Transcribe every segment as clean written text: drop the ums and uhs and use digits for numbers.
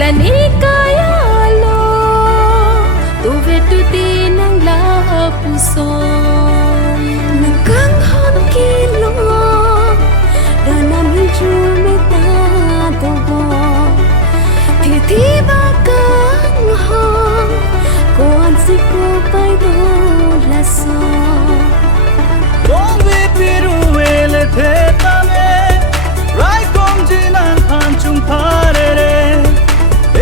là ni kaya lo tu ve tu ti nang la puso nang kang hon kilo da nam hin chu me ta to go thi ba kang hon ko an si ko pai do la so Kong vi piru ele the ta me rai kong jin an han chung phare re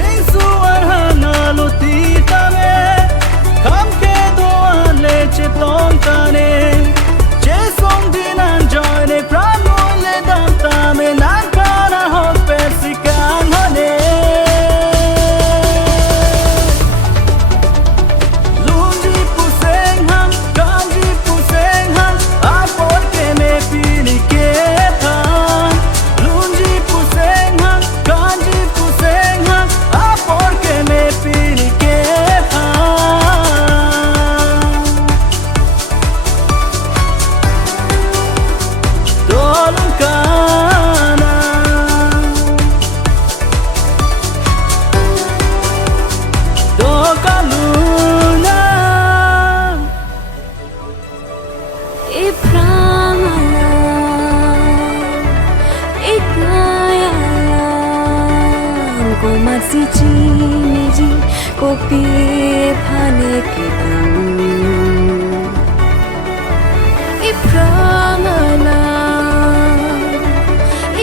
eng su ar hana lo ti ta me kam ke do an le che tong ta ne che song din an joy ne pran mo le dam ta me nan ka na ho pe si kan ho ne si chi ni ji ko pi phane ki dam I prangana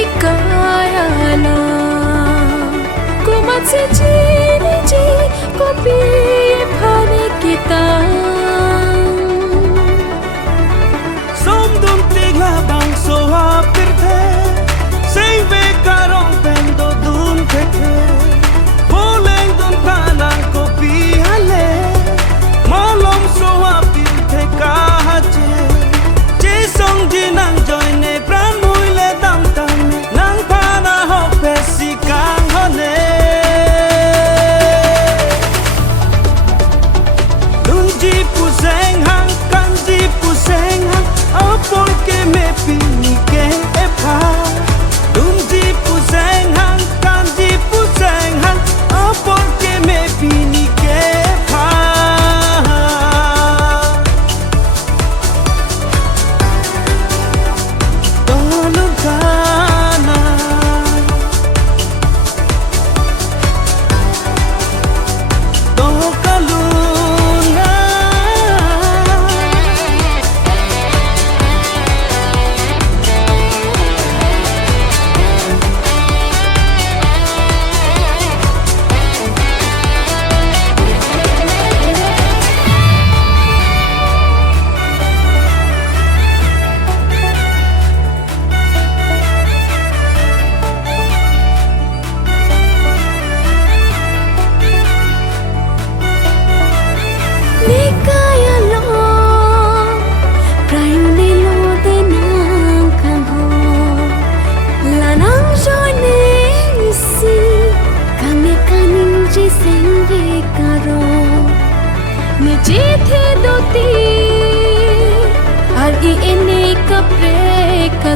I kayana ko mat si chi ni ji ko pi phane ki dam som dum ting la bang so ha pir the sei ve karong pen do dun the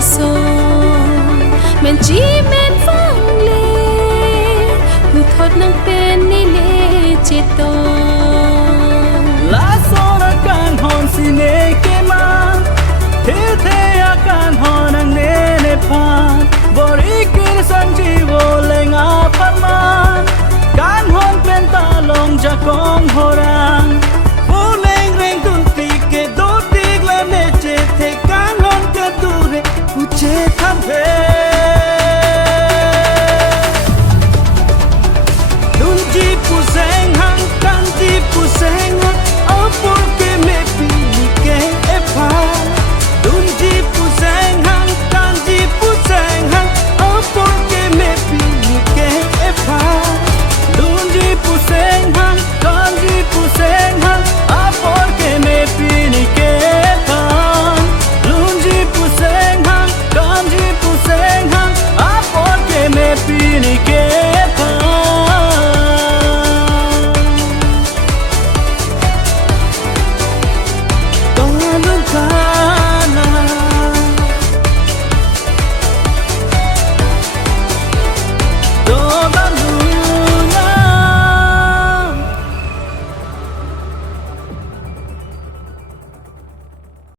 so men chi men phang le pu thot nang pen ni le che to